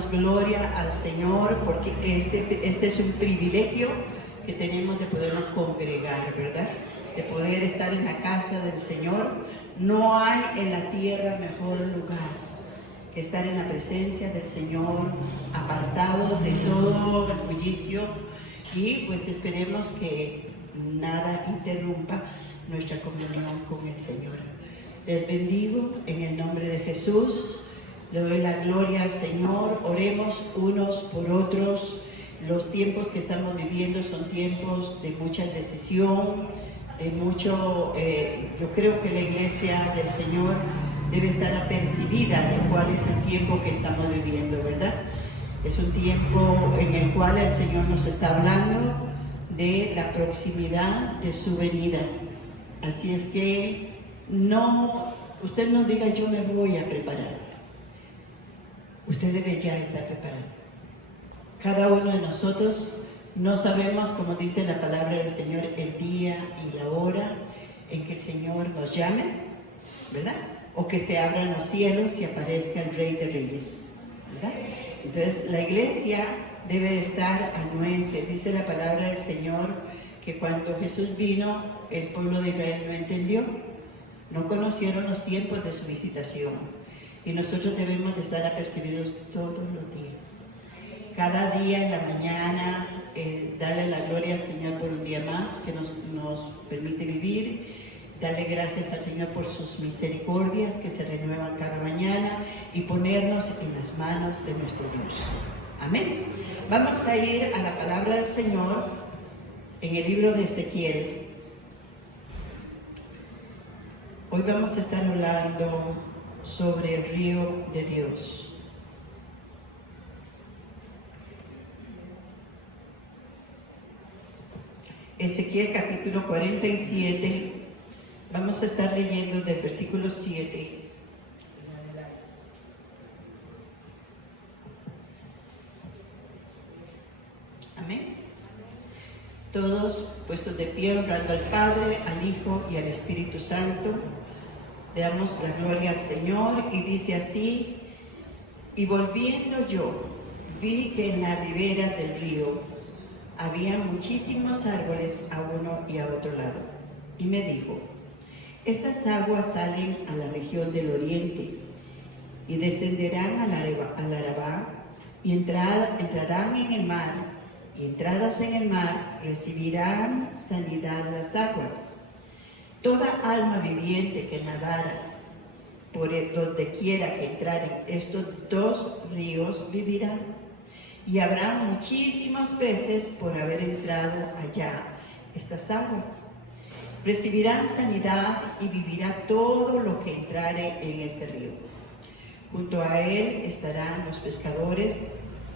damos gloria al Señor porque este es un privilegio que tenemos de podernos congregar, ¿verdad? De poder estar en la casa del Señor. No hay en la tierra mejor lugar que estar en la presencia del Señor, apartado de todo el bullicio, y pues esperemos que nada interrumpa nuestra comunión con el Señor. Les bendigo en el nombre de Jesús. Le doy la gloria al Señor. Oremos unos por otros. Los tiempos que estamos viviendo son tiempos de mucha decisión, de mucho, yo creo que la iglesia del Señor debe estar apercibida de cuál es el tiempo que estamos viviendo, ¿verdad? Es un tiempo en el cual el Señor nos está hablando de la proximidad de su venida. Así es que usted no diga yo me voy a preparar. Usted debe ya estar preparado. Cada uno de nosotros no sabemos, como dice la palabra del Señor, el día y la hora en que el Señor nos llame, ¿verdad? O que se abran los cielos y aparezca el Rey de Reyes, ¿verdad? Entonces la iglesia debe estar anuente. Dice la palabra del Señor que cuando Jesús vino, el pueblo de Israel no entendió, no conocieron los tiempos de su visitación, y nosotros debemos de estar apercibidos todos los días. Cada día en la mañana, darle la gloria al Señor por un día más que nos permite vivir. Darle gracias al Señor por sus misericordias que se renuevan cada mañana y ponernos en las manos de nuestro Dios. Amén. Vamos a ir a la palabra del Señor en el libro de Ezequiel. Hoy vamos a estar hablando sobre el río de Dios. Ezequiel capítulo 47. Vamos a estar leyendo del versículo 7. Amén. Todos puestos de pie, honrando al Padre, al Hijo y al Espíritu Santo. Le damos la gloria al Señor, y dice así: y volviendo yo, vi que en la ribera del río había muchísimos árboles a uno y a otro lado. Y me dijo: estas aguas salen a la región del oriente y descenderán al Arabá y entrarán en el mar, y entradas en el mar recibirán sanidad las aguas. Toda alma viviente que nadara por donde quiera que entraren estos dos ríos vivirá, y habrá muchísimos peces por haber entrado allá estas aguas. Recibirán sanidad y vivirá todo lo que entrare en este río. Junto a él estarán los pescadores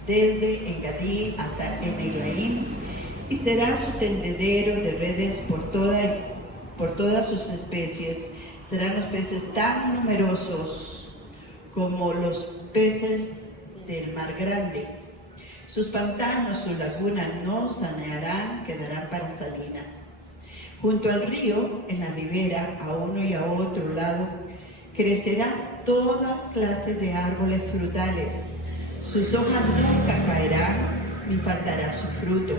desde Engadí hasta Eneglaim, y será su tendedero de redes por todas sus especies. Serán los peces tan numerosos como los peces del mar grande. Sus pantanos, sus lagunas no sanearán, quedarán para salinas. Junto al río, en la ribera, a uno y a otro lado, crecerá toda clase de árboles frutales. Sus hojas nunca caerán, ni faltará su fruto.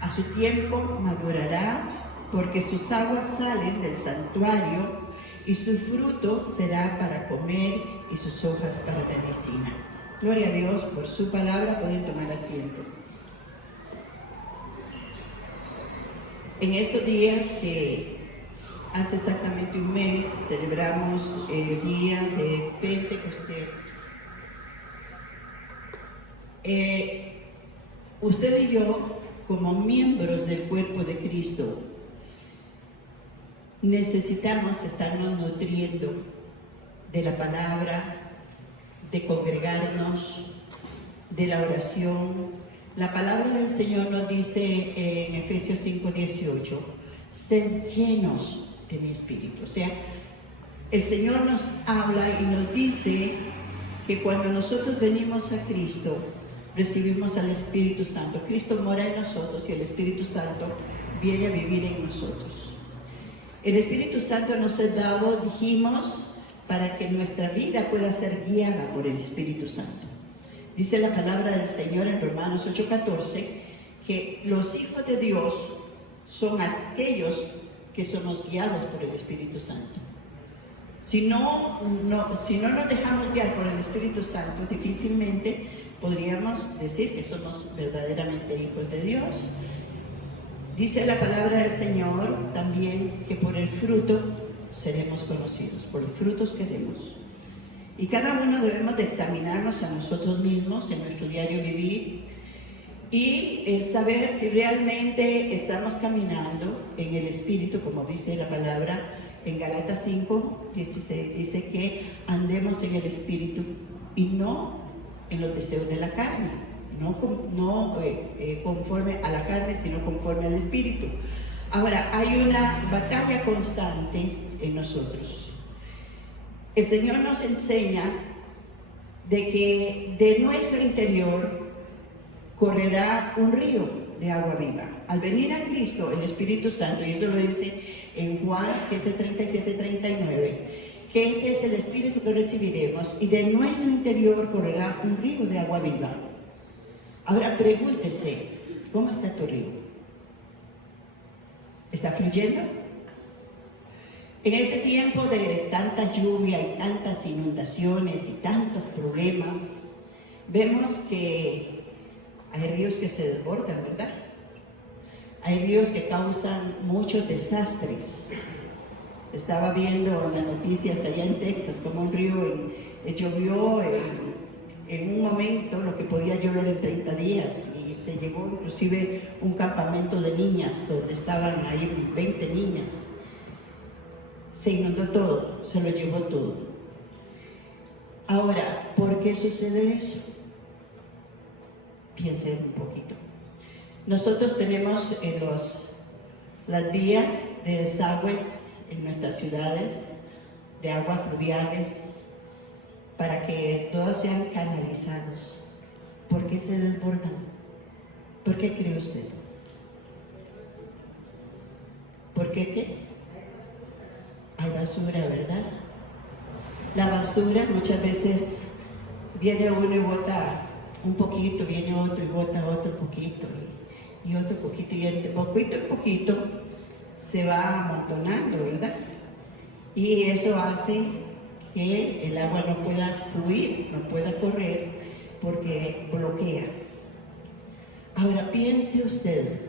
A su tiempo madurará, porque sus aguas salen del santuario, y su fruto será para comer, y sus hojas para medicina. Gloria a Dios por su palabra. Pueden tomar asiento. En estos días que hace exactamente un mes celebramos el día de Pentecostés, usted y yo, como miembros del cuerpo de Cristo, necesitamos estarnos nutriendo de la palabra, de congregarnos, de la oración. La palabra del Señor nos dice en Efesios 5:18, sed llenos de mi espíritu. O sea, el Señor nos habla y nos dice que cuando nosotros venimos a Cristo, recibimos al Espíritu Santo. Cristo mora en nosotros y el Espíritu Santo viene a vivir en nosotros. El Espíritu Santo nos es dado, dijimos, para que nuestra vida pueda ser guiada por el Espíritu Santo. Dice la palabra del Señor en Romanos 8:14 que los hijos de Dios son aquellos que somos guiados por el Espíritu Santo. Si no nos dejamos guiar por el Espíritu Santo, difícilmente podríamos decir que somos verdaderamente hijos de Dios. Dice la palabra del Señor también que por el fruto seremos conocidos, por los frutos que demos. Y cada uno debemos de examinarnos a nosotros mismos en nuestro diario vivir y saber si realmente estamos caminando en el Espíritu, como dice la palabra en Galatas 5:16, dice que andemos en el Espíritu y no en los deseos de la carne, no conforme a la carne, sino conforme al Espíritu. Ahora, hay una batalla constante en nosotros. El Señor nos enseña de que de nuestro interior correrá un río de agua viva. Al venir a Cristo, el Espíritu Santo, y eso lo dice en Juan 7:37-39, que este es el Espíritu que recibiremos y de nuestro interior correrá un río de agua viva. Ahora pregúntese, ¿cómo está tu río? ¿Está fluyendo? En este tiempo de tanta lluvia y tantas inundaciones y tantos problemas, vemos que hay ríos que se desbordan, ¿verdad? Hay ríos que causan muchos desastres. Estaba viendo las noticias allá en Texas, como un río llovió en un momento lo que podía llover en 30 días y se llevó inclusive un campamento de niñas donde estaban ahí 20 niñas. Se inundó todo, se lo llevó todo. Ahora, ¿por qué sucede eso? Piensen un poquito. Nosotros tenemos las vías de desagües en nuestras ciudades, de aguas fluviales, para que todos sean canalizados. ¿Por qué se desbordan? ¿Por qué cree usted? ¿Por qué qué? Hay basura, ¿verdad? La basura muchas veces viene uno y bota un poquito, viene otro y bota otro poquito y otro poquito, y entre poquito en poquito se va amontonando, ¿verdad? Y eso hace que el agua no pueda fluir, no pueda correr, porque bloquea. Ahora piense usted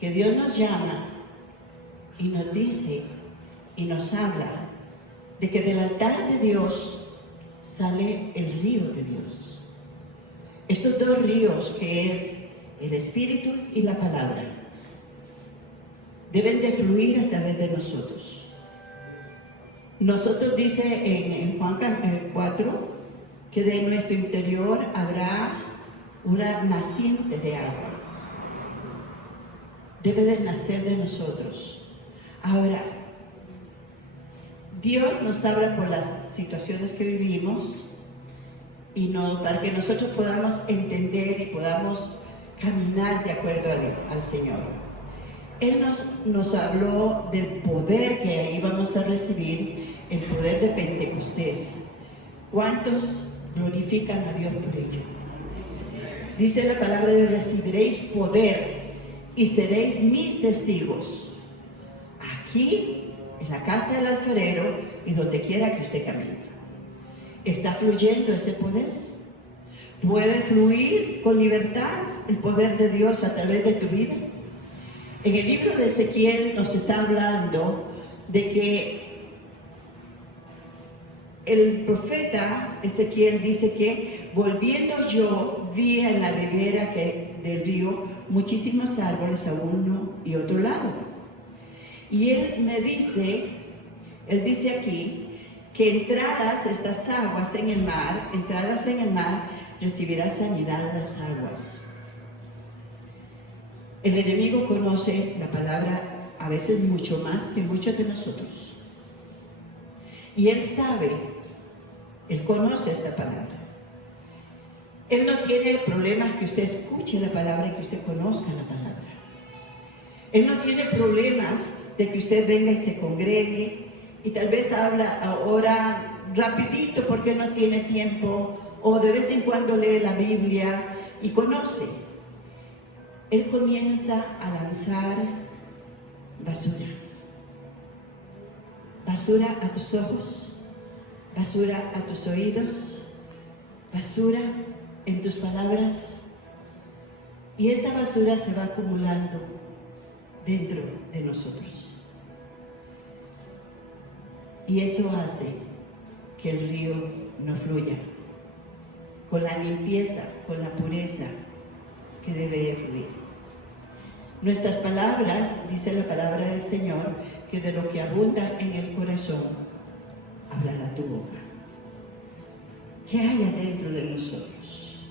que Dios nos llama y nos dice y nos habla de que del altar de Dios sale el río de Dios. Estos dos ríos, que es el Espíritu y la palabra, deben de fluir a través de nosotros. Nosotros dice en Juan 4 que de nuestro interior habrá una naciente de agua. Debe de nacer de nosotros. Ahora, Dios nos habla por las situaciones que vivimos y para que nosotros podamos entender y podamos caminar de acuerdo a Dios, al Señor. Él nos habló del poder que ahí vamos a recibir, el poder de Pentecostés. ¿Cuántos glorifican a Dios por ello? Dice la palabra de recibiréis poder y seréis mis testigos. Aquí, en la casa del alfarero y donde quiera que usted camine. ¿Está fluyendo ese poder? ¿Puede fluir con libertad el poder de Dios a través de tu vida? En el libro de Ezequiel nos está hablando de que el profeta Ezequiel dice que volviendo yo vi en la ribera del río muchísimos árboles a uno y otro lado. Y él dice aquí que entradas estas aguas en el mar, recibirá sanidad las aguas. El enemigo conoce la palabra a veces mucho más que muchos de nosotros. Y él sabe, él conoce esta palabra. Él no tiene problemas que usted escuche la palabra y que usted conozca la palabra. Él no tiene problemas de que usted venga y se congregue y tal vez ora rapidito porque no tiene tiempo o de vez en cuando lee la Biblia y conoce, él comienza a lanzar basura. Basura a tus ojos, basura a tus oídos, basura en tus palabras. Y esa basura se va acumulando dentro de nosotros. Y eso hace que el río no fluya con la limpieza, con la pureza que debe fluir. Nuestras palabras, dice la palabra del Señor, que de lo que abunda en el corazón, hablará tu boca. ¿Qué hay adentro de nosotros?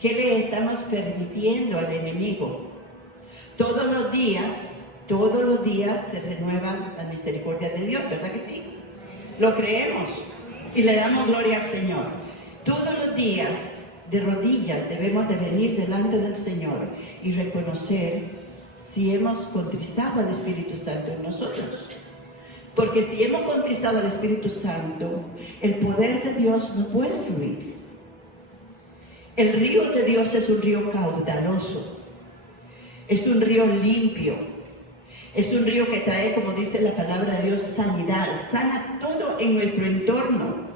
¿Qué le estamos permitiendo al enemigo? Todos los días se renuevan las misericordias de Dios, ¿verdad que sí? Lo creemos y le damos gloria al Señor. Todos los días de rodillas debemos de venir delante del Señor y reconocer si hemos contristado al Espíritu Santo en nosotros. Porque si hemos contristado al Espíritu Santo, el poder de Dios no puede fluir. El río de Dios es un río caudaloso, es un río limpio, es un río que trae, como dice la palabra de Dios, sanidad, sana todo en nuestro entorno.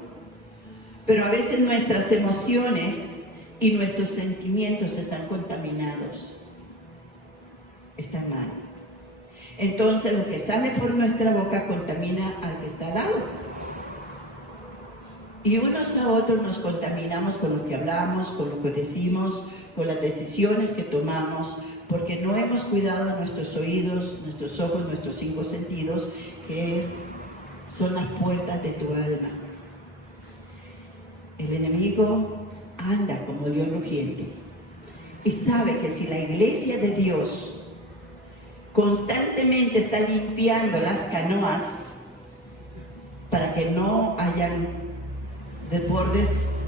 Pero a veces nuestras emociones y nuestros sentimientos están contaminados, están mal. Entonces lo que sale por nuestra boca contamina al que está al lado. Y unos a otros nos contaminamos con lo que hablamos, con lo que decimos, con las decisiones que tomamos, porque no hemos cuidado nuestros oídos, nuestros ojos, nuestros 5 sentidos, que son las puertas de tu alma. El enemigo anda como león rugiente y sabe que si la iglesia de Dios constantemente está limpiando las canoas para que no hayan desbordes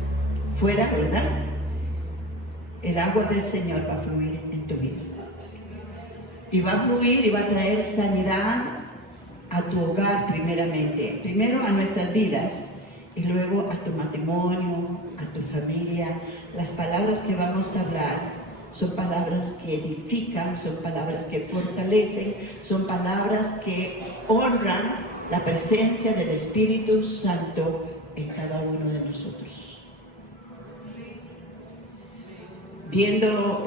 fuera, ¿verdad? El agua del Señor va a fluir en tu vida. Y va a fluir y va a traer sanidad a tu hogar primeramente. Primero a nuestras vidas y luego a tu matrimonio, a tu familia. Las palabras que vamos a hablar son palabras que edifican, son palabras que fortalecen, son palabras que honran la presencia del Espíritu Santo en cada uno de nosotros. Viendo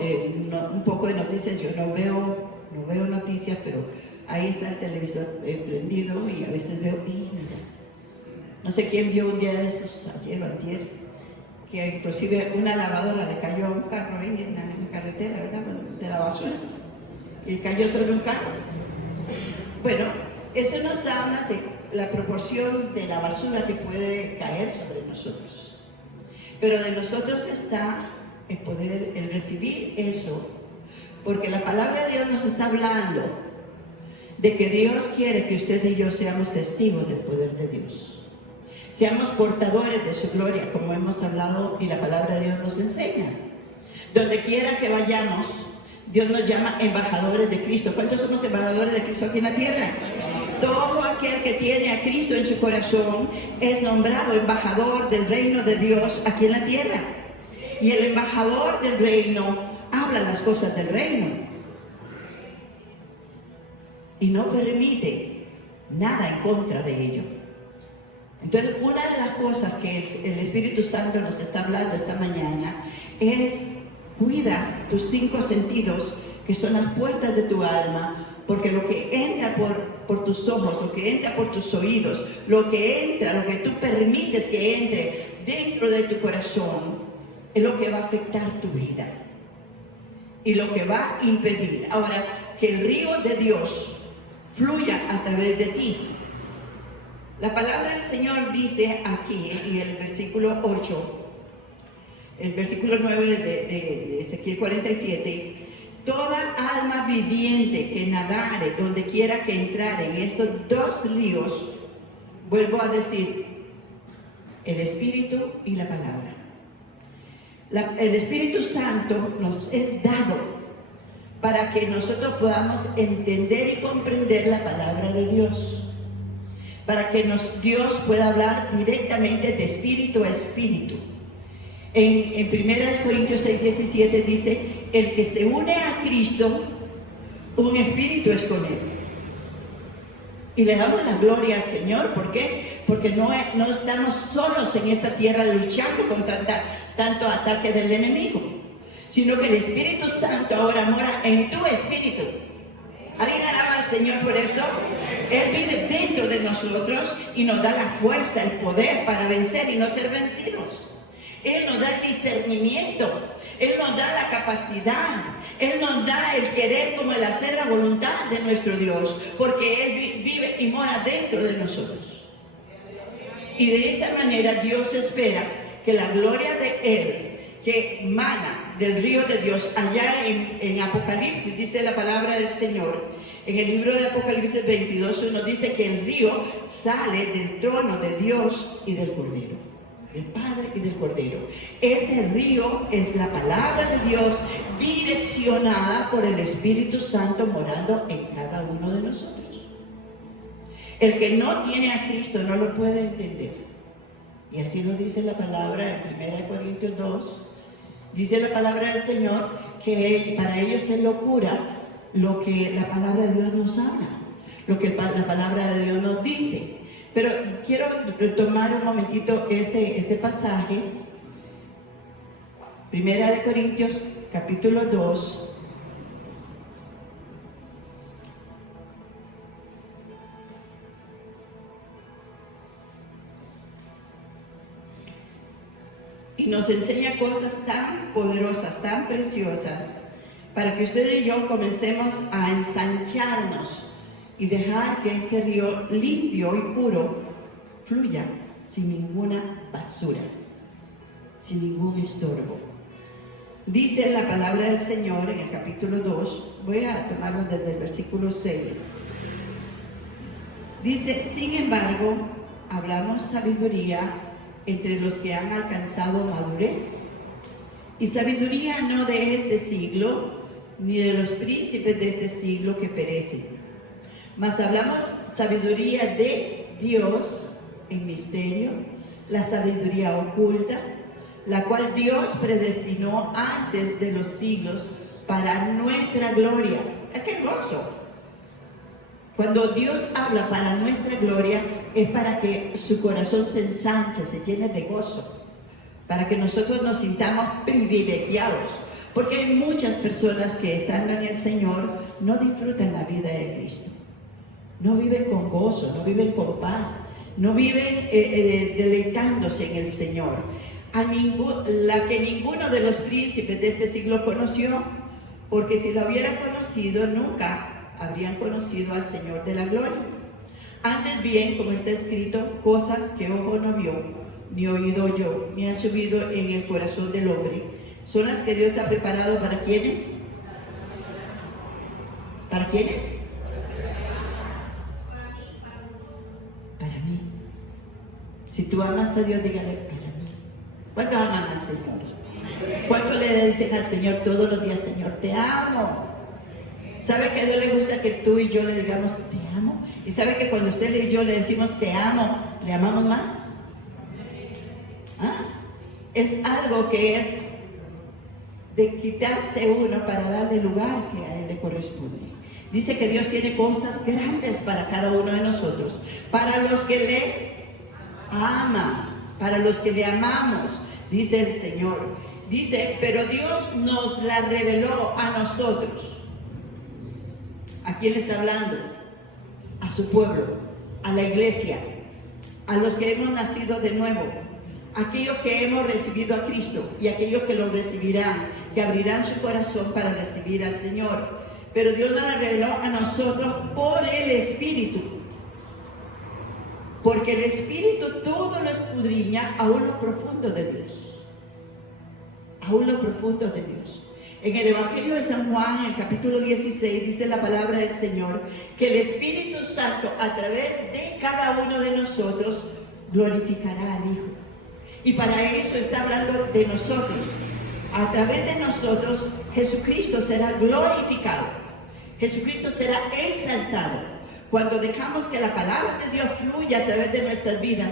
un poco de noticias, yo no veo noticias, pero ahí está el televisor prendido y a veces veo, mira, no sé quién vio un día de esos, ayer o antier, que inclusive una lavadora le cayó a un carro ahí en la carretera, ¿verdad?, de la basura, y cayó sobre un carro. Bueno, eso nos habla de la proporción de la basura que puede caer sobre nosotros. Pero de nosotros está el poder, el recibir eso, porque la palabra de Dios nos está hablando de que Dios quiere que usted y yo seamos testigos del poder de Dios. Seamos portadores de su gloria, como hemos hablado y la palabra de Dios nos enseña. Donde quiera que vayamos, Dios nos llama embajadores de Cristo. ¿Cuántos somos embajadores de Cristo aquí en la tierra? Todo aquel que tiene a Cristo en su corazón es nombrado embajador del reino de Dios aquí en la tierra. Y el embajador del reino habla las cosas del reino y no permite nada en contra de ello. Entonces, una de las cosas que el Espíritu Santo nos está hablando esta mañana es: cuida tus 5 sentidos, que son las puertas de tu alma, porque lo que entra por tus ojos, lo que entra por tus oídos, lo que tú permites que entre dentro de tu corazón, es lo que va a afectar tu vida y lo que va a impedir ahora que el río de Dios fluya a través de ti. La palabra del Señor dice aquí, en el versículo 8, el versículo 9 de Ezequiel 47: toda alma viviente que nadare donde quiera que entrare en estos 2 ríos, vuelvo a decir, el Espíritu y la palabra. El Espíritu Santo nos es dado para que nosotros podamos entender y comprender la palabra de Dios. para que Dios pueda hablar directamente de espíritu a espíritu. En 1 Corintios 6:17 dice, el que se une a Cristo, un espíritu es con él. Y le damos la gloria al Señor. ¿Por qué? Porque no estamos solos en esta tierra luchando contra tanto ataque del enemigo, sino que el Espíritu Santo ahora mora en tu espíritu. ¿Alguien alaba al Señor por esto? Él vive dentro de nosotros y nos da la fuerza, el poder para vencer y no ser vencidos. Él nos da el discernimiento, Él nos da la capacidad, Él nos da el querer como el hacer la voluntad de nuestro Dios, porque Él vive y mora dentro de nosotros. Y de esa manera Dios espera que la gloria de Él, que mana del río de Dios, allá en Apocalipsis, dice la palabra del Señor, en el libro de Apocalipsis 22:1 dice que el río sale del trono de Dios y del Cordero. Del Padre y del Cordero. Ese río es la palabra de Dios direccionada por el Espíritu Santo morando en cada uno de nosotros. El que no tiene a Cristo no lo puede entender. Y así lo dice la palabra en 1 Corintios 2. Dice la palabra del Señor que para ellos es locura lo que la palabra de Dios nos habla, lo que la palabra de Dios nos dice. Pero quiero retomar un momentito ese pasaje. 1 Corintios capítulo 2. Y nos enseña cosas tan poderosas, tan preciosas, para que usted y yo comencemos a ensancharnos y dejar que ese río limpio y puro fluya sin ninguna basura, sin ningún estorbo. Dice la palabra del Señor en el capítulo 2, voy a tomarlo desde el versículo 6. Dice, sin embargo, hablamos sabiduría entre los que han alcanzado madurez, y sabiduría no de este siglo, ni de los príncipes de este siglo que perecen, mas hablamos sabiduría de Dios en misterio, la sabiduría oculta, la cual Dios predestinó antes de los siglos para nuestra gloria. ¡Qué gozo! Cuando Dios habla para nuestra gloria, es para que su corazón se ensanche, se llene de gozo, para que nosotros nos sintamos privilegiados, porque hay muchas personas que estando en el Señor no disfrutan la vida de Cristo. No viven con gozo, no viven con paz, no viven deleitándose en el Señor. La que ninguno de los príncipes de este siglo conoció, porque si lo hubieran conocido, nunca habrían conocido al Señor de la gloria. Antes bien, como está escrito, cosas que ojo no vio, ni oído oyó, ni han subido en el corazón del hombre, son las que Dios ha preparado para ¿quiénes? ¿Para quiénes? Si tú amas a Dios, dígale, para mí. ¿Cuántos aman al Señor? ¿Cuántos le dicen al Señor todos los días, Señor, te amo? ¿Sabe que a Dios le gusta que tú y yo le digamos, te amo? ¿Y sabe que cuando usted y yo le decimos, te amo, le amamos más? ¿Ah? Es algo que es de quitarse uno para darle lugar que a Él le corresponde. Dice que Dios tiene cosas grandes para cada uno de nosotros, para los que le ama, para los que le amamos, dice el Señor. Dice, pero Dios nos la reveló a nosotros. ¿A quién está hablando? A su pueblo, a la iglesia, a los que hemos nacido de nuevo, aquellos que hemos recibido a Cristo y aquellos que lo recibirán, que abrirán su corazón para recibir al Señor. Pero Dios nos la reveló a nosotros por el Espíritu. Porque el Espíritu todo lo escudriña aún lo profundo de Dios. Aún lo profundo de Dios. En el Evangelio de San Juan, en el capítulo 16, dice la palabra del Señor, que el Espíritu Santo a través de cada uno de nosotros glorificará al Hijo. Y para eso está hablando de nosotros. A través de nosotros, Jesucristo será glorificado. Jesucristo será exaltado. cuando dejamos que la palabra de Dios fluya a través de nuestras vidas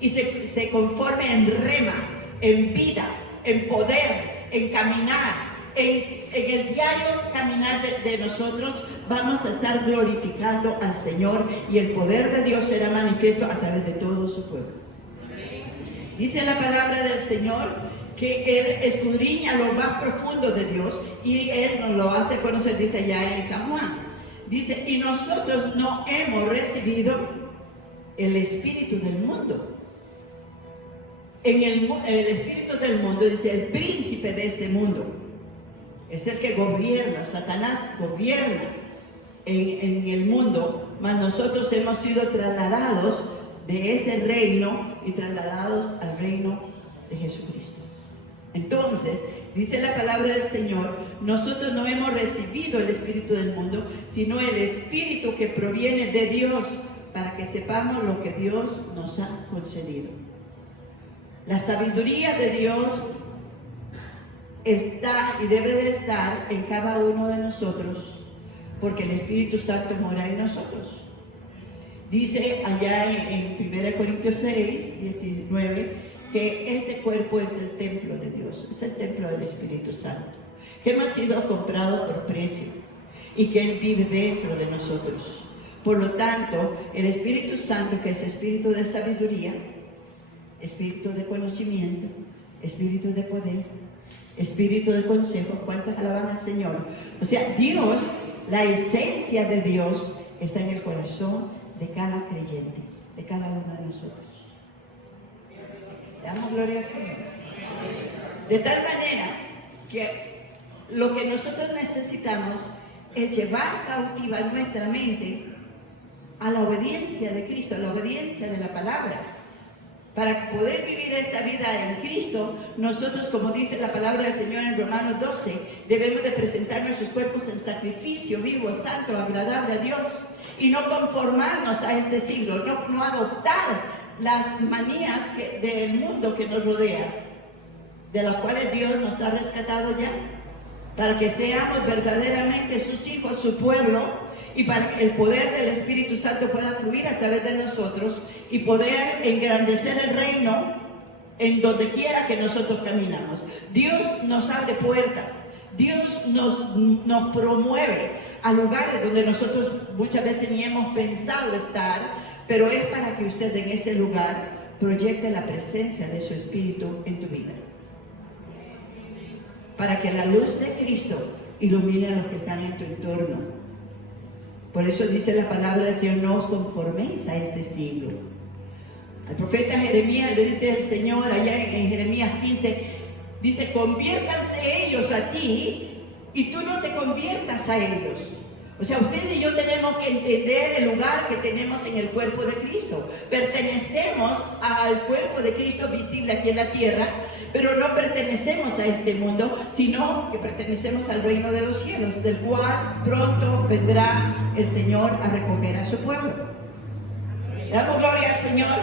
y se conforme en rema, en vida, en poder, en caminar, en el diario caminar de nosotros, vamos a estar glorificando al Señor y el poder de Dios será manifiesto a través de todo su pueblo. Dice la palabra del Señor que Él escudriña lo más profundo de Dios y Él nos lo hace conocer, dice ya en San Juan. Dice, y nosotros no hemos recibido el espíritu del mundo. En el espíritu del mundo, dice, el príncipe de este mundo. Es el que gobierna, Satanás gobierna en el mundo, mas nosotros hemos sido trasladados de ese reino y trasladados al reino de Jesucristo. Entonces, dice la palabra del Señor, nosotros no hemos recibido el espíritu del mundo, sino el espíritu que proviene de Dios, para que sepamos lo que Dios nos ha concedido. La sabiduría de Dios está y debe de estar en cada uno de nosotros, porque el Espíritu Santo mora en nosotros. Dice allá en 1 Corintios 6, 19, que este cuerpo es el templo de Dios, es el templo del Espíritu Santo, que hemos sido comprados por precio y que Él vive dentro de nosotros. Por lo tanto, el Espíritu Santo, que es espíritu de sabiduría, espíritu de conocimiento, espíritu de poder, espíritu de consejo. ¿Cuántos alaban al Señor? O sea, Dios, la esencia de Dios está en el corazón de cada creyente, de cada uno de nosotros. Damos gloria al Señor. De tal manera que lo que nosotros necesitamos es llevar cautiva nuestra mente a la obediencia de Cristo, a la obediencia de la palabra. Para poder vivir esta vida en Cristo, nosotros, como dice la palabra del Señor en Romanos 12, debemos de presentar nuestros cuerpos en sacrificio vivo, santo, agradable a Dios, y no conformarnos a este siglo, no adoptar las manías del mundo que nos rodea, de las cuales Dios nos ha rescatado ya, para que seamos verdaderamente sus hijos, su pueblo, y para que el poder del Espíritu Santo pueda fluir a través de nosotros y poder engrandecer el reino en donde quiera que nosotros caminamos. Dios nos abre puertas, Dios nos promueve a lugares donde nosotros muchas veces ni hemos pensado estar, pero es para que usted en ese lugar proyecte la presencia de su Espíritu en tu vida, para que la luz de Cristo ilumine a los que están en tu entorno. Por eso dice la palabra del Señor, no os conforméis a este siglo. Al profeta Jeremías le dice el Señor allá en Jeremías 15, dice, conviértanse ellos a ti y tú no te conviertas a ellos. O sea, usted y yo tenemos que entender el lugar que tenemos en el cuerpo de Cristo. Pertenecemos al cuerpo de Cristo visible aquí en la tierra, pero no pertenecemos a este mundo, sino que pertenecemos al reino de los cielos, del cual pronto vendrá el Señor a recoger a su pueblo. Damos gloria al Señor.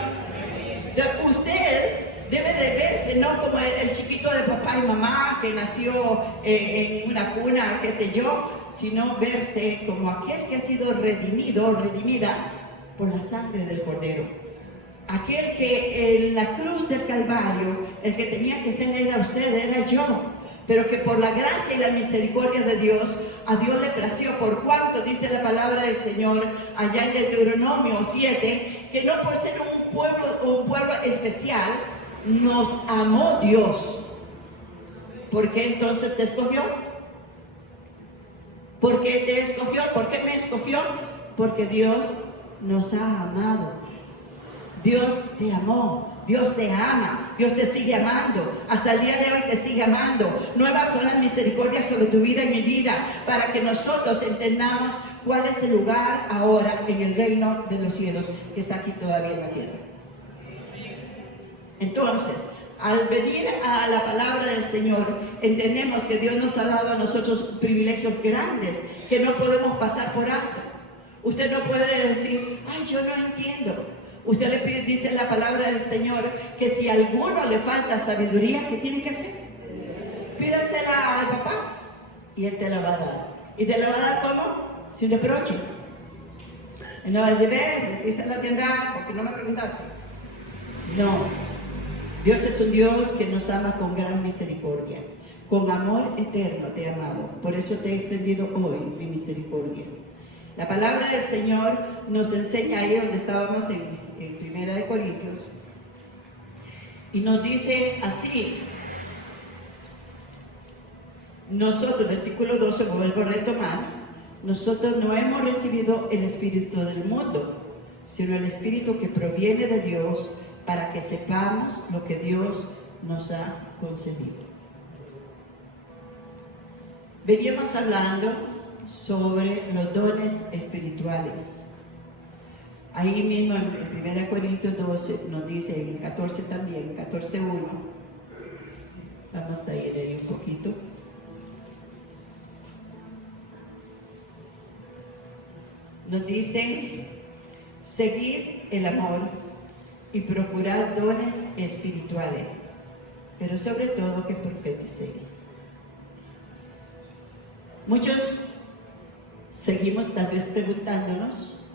Usted debe de verse, no como el chiquito de papá y mamá que nació en una cuna, qué sé yo, sino verse como aquel que ha sido redimido o redimida por la sangre del Cordero. Aquel que en la cruz del Calvario, el que tenía que ser era usted, era yo, pero que por la gracia y la misericordia de Dios, a Dios le plació, por cuanto dice la palabra del Señor allá en Deuteronomio 7, que no por ser un pueblo especial, nos amó Dios. ¿Por qué entonces te escogió? ¿Por qué te escogió? ¿Por qué me escogió? Porque Dios nos ha amado. Dios te amó, Dios te ama, Dios te sigue amando, hasta el día de hoy te sigue amando. Nuevas son las misericordias sobre tu vida y mi vida, para que nosotros entendamos cuál es el lugar ahora en el reino de los cielos, que está aquí todavía en la tierra. Entonces, al venir a la palabra del Señor, entendemos que Dios nos ha dado a nosotros privilegios grandes que no podemos pasar por alto. Usted no puede decir, ay, yo no entiendo. Usted le pide, dice la palabra del Señor, que si a alguno le falta sabiduría, ¿qué tiene que hacer? Pídasela al papá y Él te la va a dar. ¿Y te la va a dar cómo? Sin reproche. Y no vas a decir, ve, metiste en la tienda porque no me preguntaste. No. Dios es un Dios que nos ama con gran misericordia. Con amor eterno te he amado. Por eso te he extendido hoy mi misericordia. La palabra del Señor nos enseña ahí donde estábamos en 1 Corintios. Y nos dice así. Nosotros, versículo 12, vuelvo a retomar. Nosotros no hemos recibido el espíritu del mundo, sino el espíritu que proviene de Dios, para que sepamos lo que Dios nos ha concedido. Veníamos hablando sobre los dones espirituales. Ahí mismo en 1 Corintios 12 nos dice, en el 14 también, 14:1. Vamos a ir ahí un poquito. Nos dice, seguid el amor y procurad dones espirituales, pero sobre todo que profeticéis. Muchos seguimos tal vez preguntándonos,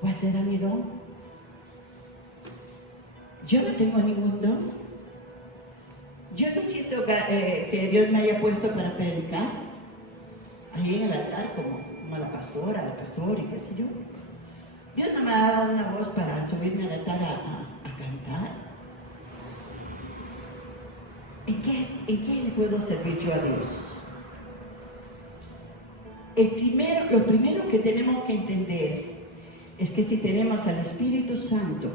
¿cuál será mi don? Yo no tengo ningún don. Yo no siento que Dios me haya puesto para predicar ahí en el altar como la pastora, el pastor y qué sé yo. Dios no me ha dado una voz para subirme al altar a cantar. ¿En qué le puedo servir yo a Dios? Lo primero que tenemos que entender es que si tenemos al Espíritu Santo,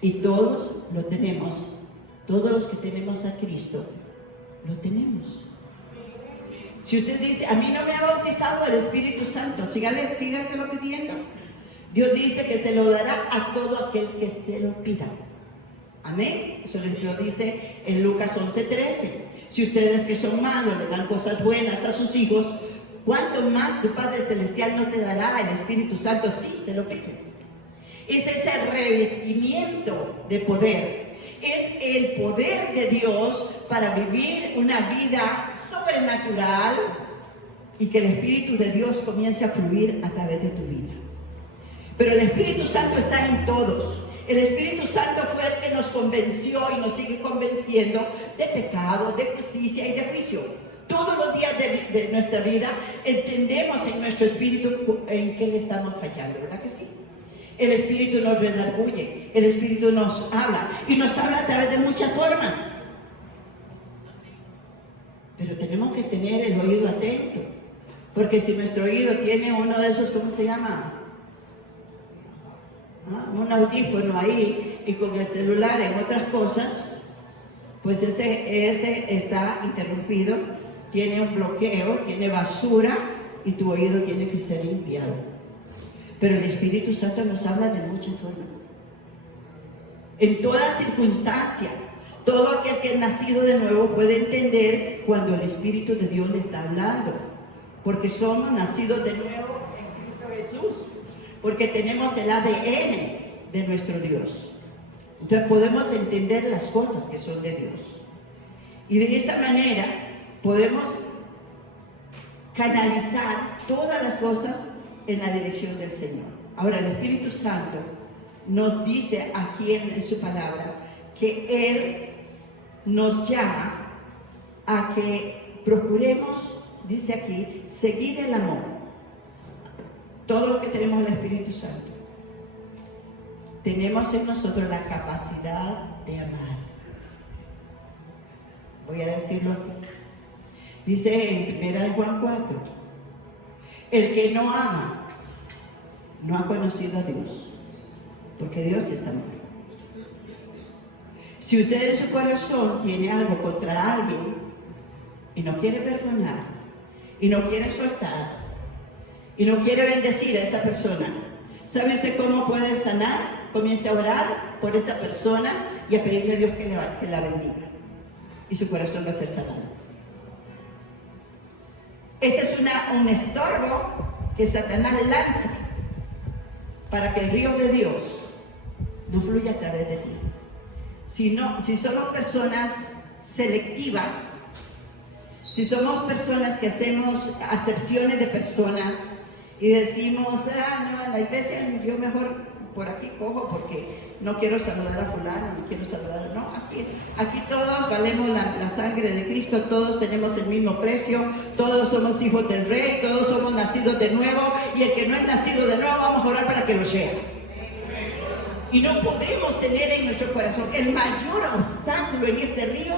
y todos lo tenemos, todos los que tenemos a Cristo, lo tenemos. Si usted dice, a mí no me ha bautizado el Espíritu Santo, sígaselo pidiendo. Dios dice que se lo dará a todo aquel que se lo pida. Amén. Eso lo dice en Lucas 11:13. Si ustedes que son malos le dan cosas buenas a sus hijos, ¿cuánto más tu Padre Celestial no te dará el Espíritu Santo si se lo pides? Es ese revestimiento de poder. Es el poder de Dios para vivir una vida sobrenatural y que el Espíritu de Dios comience a fluir a través de tu vida. Pero el Espíritu Santo está en todos. El Espíritu Santo fue el que nos convenció y nos sigue convenciendo de pecado, de justicia y de juicio. Todos los días de nuestra vida entendemos en nuestro espíritu en qué le estamos fallando, ¿verdad que sí? El Espíritu nos redarguye, el Espíritu nos habla y nos habla a través de muchas formas. Pero tenemos que tener el oído atento, porque si nuestro oído tiene uno de esos, ¿cómo se llama? Un audífono ahí y con el celular en otras cosas, pues ese está interrumpido, tiene un bloqueo, tiene basura y tu oído tiene que ser limpiado. Pero el Espíritu Santo nos habla de muchas formas. En toda circunstancia, todo aquel que es nacido de nuevo puede entender cuando el Espíritu de Dios le está hablando, porque somos nacidos de nuevo en Cristo Jesús, porque tenemos el ADN de nuestro Dios. Entonces podemos entender las cosas que son de Dios. Y de esa manera podemos canalizar todas las cosas en la dirección del Señor. Ahora el Espíritu Santo nos dice aquí en su palabra que Él nos llama a que procuremos, dice aquí, seguir el amor. Todo lo que tenemos el Espíritu Santo, tenemos en nosotros la capacidad de amar. Voy a decirlo así. Dice en 1 Juan 4, el que no ama no ha conocido a Dios, porque Dios es amor. Si usted en su corazón tiene algo contra alguien y no quiere perdonar y no quiere soltar y no quiere bendecir a esa persona, ¿sabe usted cómo puede sanar? Comience a orar por esa persona y a pedirle a Dios que la bendiga, y su corazón va a ser sanado. Ese es un estorbo que Satanás lanza para que el río de Dios no fluya a través de ti. Si somos personas selectivas, si somos personas que hacemos acepciones de personas Y decimos, no, en la iglesia yo mejor por aquí cojo porque no quiero saludar a fulano, no quiero saludar, no, aquí todos valemos la sangre de Cristo, todos tenemos el mismo precio, todos somos hijos del Rey, todos somos nacidos de nuevo, y el que no es nacido de nuevo vamos a orar para que lo sea. Y no podemos tener en nuestro corazón, el mayor obstáculo en este río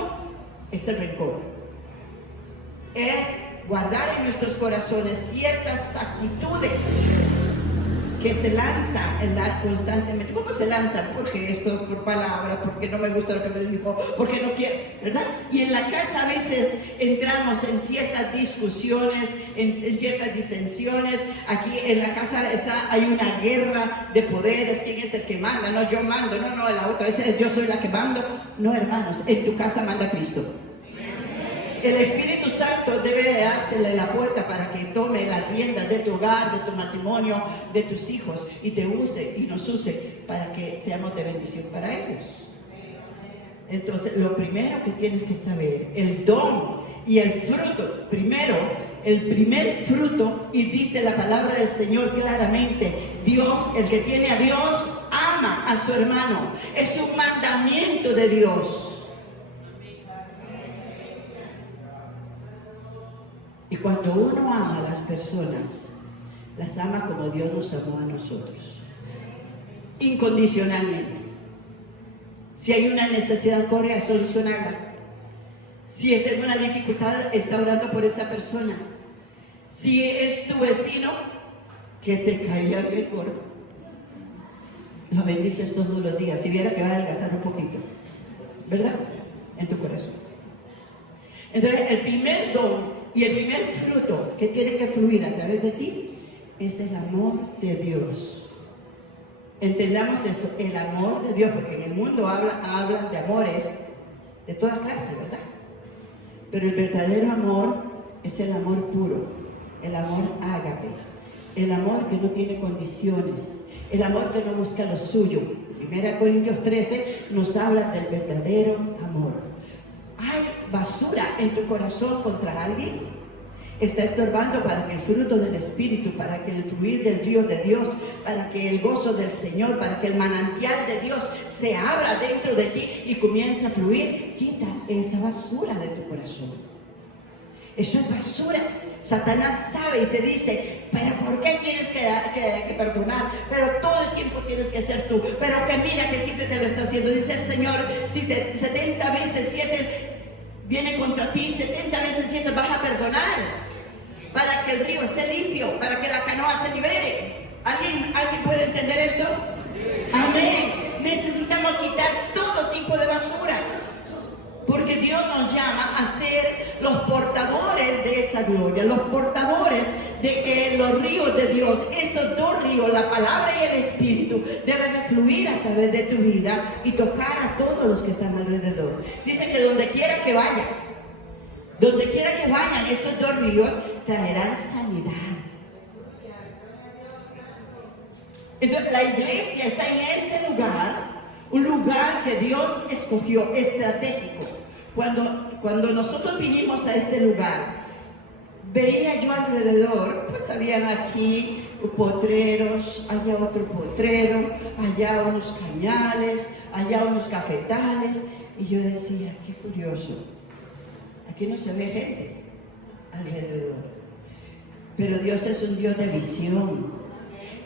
es el rencor, es guardar en nuestros corazones ciertas actitudes que se lanzan constantemente. ¿Cómo se lanzan? Por gestos, por palabras, porque no me gusta lo que me dijo, porque no quiero, ¿verdad? Y en la casa a veces entramos en ciertas discusiones, en ciertas disensiones. Aquí en la casa hay una guerra de poderes. ¿Quién es el que manda? No, yo mando. No, la otra es yo soy la que mando. No, hermanos, en tu casa manda Cristo. El Espíritu Santo debe de dársele la puerta para que tome las riendas de tu hogar, de tu matrimonio, de tus hijos, y te use y nos use para que seamos de bendición para ellos. Entonces, lo primero que tienes que saber, el don y el fruto. Primero, el primer fruto, y dice la palabra del Señor claramente, Dios, el que tiene a Dios, ama a su hermano. Es un mandamiento de Dios. Y cuando uno ama a las personas, las ama como Dios nos amó a nosotros, incondicionalmente. Si hay una necesidad, corre a solucionarla. Si está en una dificultad, está orando por esa persona. Si es tu vecino, que te caía mejor, lo bendices todos los días. Si viera que va a adelgazar un poquito, ¿verdad? En tu corazón. Entonces, el primer don y el primer fruto que tiene que fluir a través de ti es el amor de Dios. Entendamos esto, el amor de Dios, porque en el mundo hablan de amores de toda clase, ¿verdad? Pero el verdadero amor es el amor puro, el amor ágape, el amor que no tiene condiciones, el amor que no busca lo suyo. 1 Corintios 13 nos habla del verdadero amor. ¿Hay basura en tu corazón contra alguien? Está estorbando para que el fruto del Espíritu, para que el fluir del río de Dios, para que el gozo del Señor, para que el manantial de Dios se abra dentro de ti y comience a fluir. Quita esa basura de tu corazón. Eso es basura. Satanás sabe y te dice, pero ¿por qué tienes que perdonar? Pero todo el tiempo tienes que ser tú. Pero que mira que siempre te lo está haciendo. Dice el Señor, si 70 veces 7 viene contra ti, 70 veces 7 vas a perdonar. Para que el río esté limpio, para que la canoa se libere. ¿Alguien puede entender esto? Amén. Necesitamos quitar todo tipo de basura, porque Dios nos llama a ser los portadores de esa gloria, los portadores de los ríos de Dios. Estos dos ríos, la palabra y el Espíritu, deben de fluir a través de tu vida y tocar a todos los que están alrededor. Dice que donde quiera que vayan, estos dos ríos traerán sanidad. Entonces la iglesia está en este lugar, un lugar que Dios escogió, estratégico. Cuando nosotros vinimos a este lugar, veía yo alrededor, pues habían aquí potreros, allá otro potrero, allá unos cañales, allá unos cafetales, y yo decía, qué curioso, aquí no se ve gente alrededor. Pero Dios es un Dios de visión,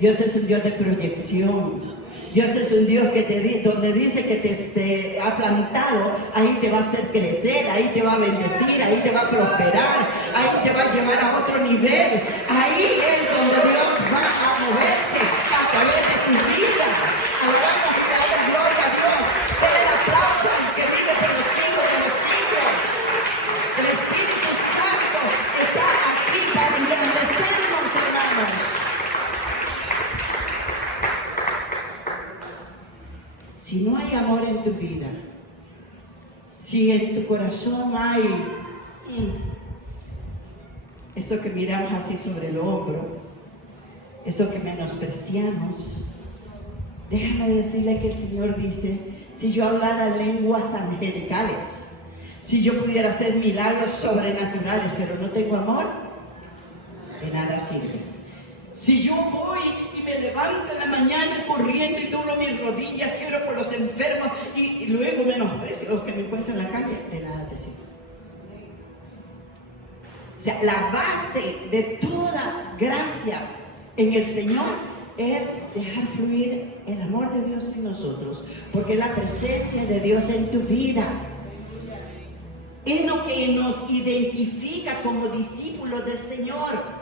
Dios es un Dios de proyección, Dios es un Dios que donde dice que te ha plantado, ahí te va a hacer crecer, ahí te va a bendecir, ahí te va a prosperar, ahí te va a llevar a otro nivel. Ahí es donde Dios va a moverse a través de tu vida. Alabamos y damos gloria a Dios. Den el aplauso al que vive por los siglos de los siglos. El Espíritu Santo está aquí para bendecirnos, hermanos. Si no hay amor en tu vida, si en tu corazón hay eso que miramos así sobre el hombro, eso que menospreciamos, déjame decirle que el Señor dice, si yo hablara lenguas angelicales, si yo pudiera hacer milagros sobrenaturales, pero no tengo amor, de nada sirve. Si yo voy y me levanto en la mañana corriendo y doblo mis rodillas, oro por los enfermos y luego menosprecio los que me encuentro en la calle, de nada te sirve. O sea, la base de toda gracia en el Señor es dejar fluir el amor de Dios en nosotros, porque la presencia de Dios en tu vida es lo que nos identifica como discípulos del Señor.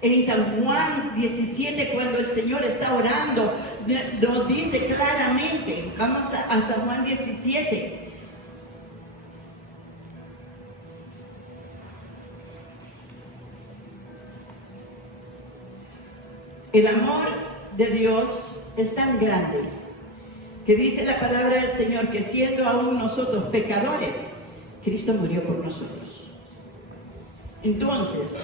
En San Juan 17, cuando el Señor está orando, nos dice claramente, vamos a San Juan 17. El amor de Dios es tan grande que dice la palabra del Señor que siendo aún nosotros pecadores, Cristo murió por nosotros. Entonces,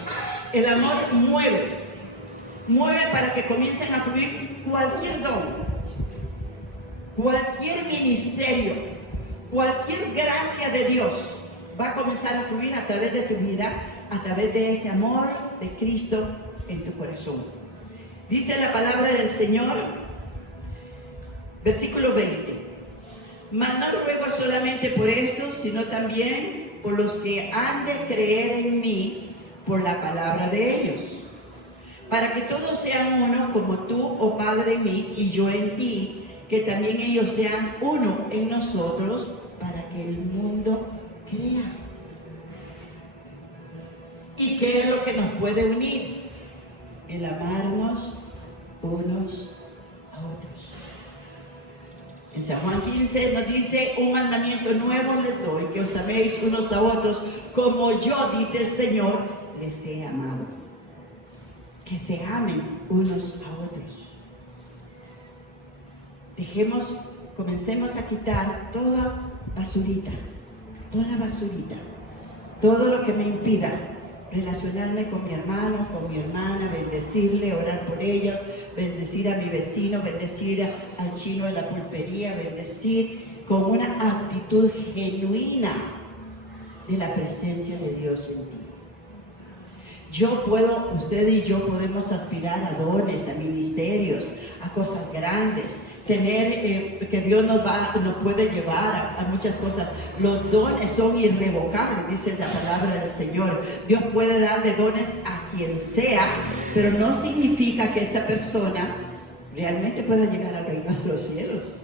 el amor mueve para que comiencen a fluir cualquier don, cualquier ministerio, cualquier gracia de Dios va a comenzar a fluir a través de tu vida, a través de ese amor de Cristo en tu corazón. Dice la palabra del Señor, versículo 20: mas no ruego solamente por estos, sino también por los que han de creer en mí por la palabra de ellos, para que todos sean uno, como tú, oh Padre, en mí y yo en ti, que también ellos sean uno en nosotros, para que el mundo crea. ¿Y qué es lo que nos puede unir? El amarnos unos a otros. En San Juan 15 nos dice: un mandamiento nuevo les doy, que os améis unos a otros, como yo, dice el Señor, les he amado. Que se amen unos a otros. Comencemos a quitar toda basurita, todo lo que me impida relacionarme con mi hermano, con mi hermana, bendecirle, orar por ella, bendecir a mi vecino, bendecir al chino de la pulpería, bendecir con una actitud genuina de la presencia de Dios en ti. Usted y yo podemos aspirar a dones, a ministerios, a cosas grandes, tener que Dios nos puede llevar a muchas cosas. Los dones son irrevocables, dice la palabra del Señor. Dios puede darle dones a quien sea, pero no significa que esa persona realmente pueda llegar al reino de los cielos,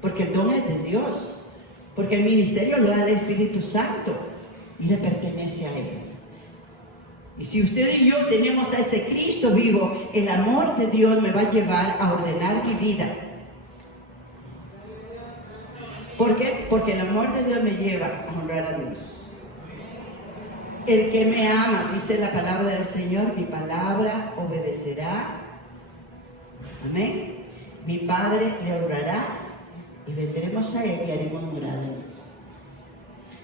porque el don es de Dios, porque el ministerio lo da el Espíritu Santo y le pertenece a Él. Y si usted y yo tenemos a ese Cristo vivo, el amor de Dios me va a llevar a ordenar mi vida. ¿Por qué? Porque el amor de Dios me lleva a honrar a Dios. El que me ama, dice la palabra del Señor, mi palabra obedecerá. Amén. Mi Padre le honrará y vendremos a Él y haremos morada en Él.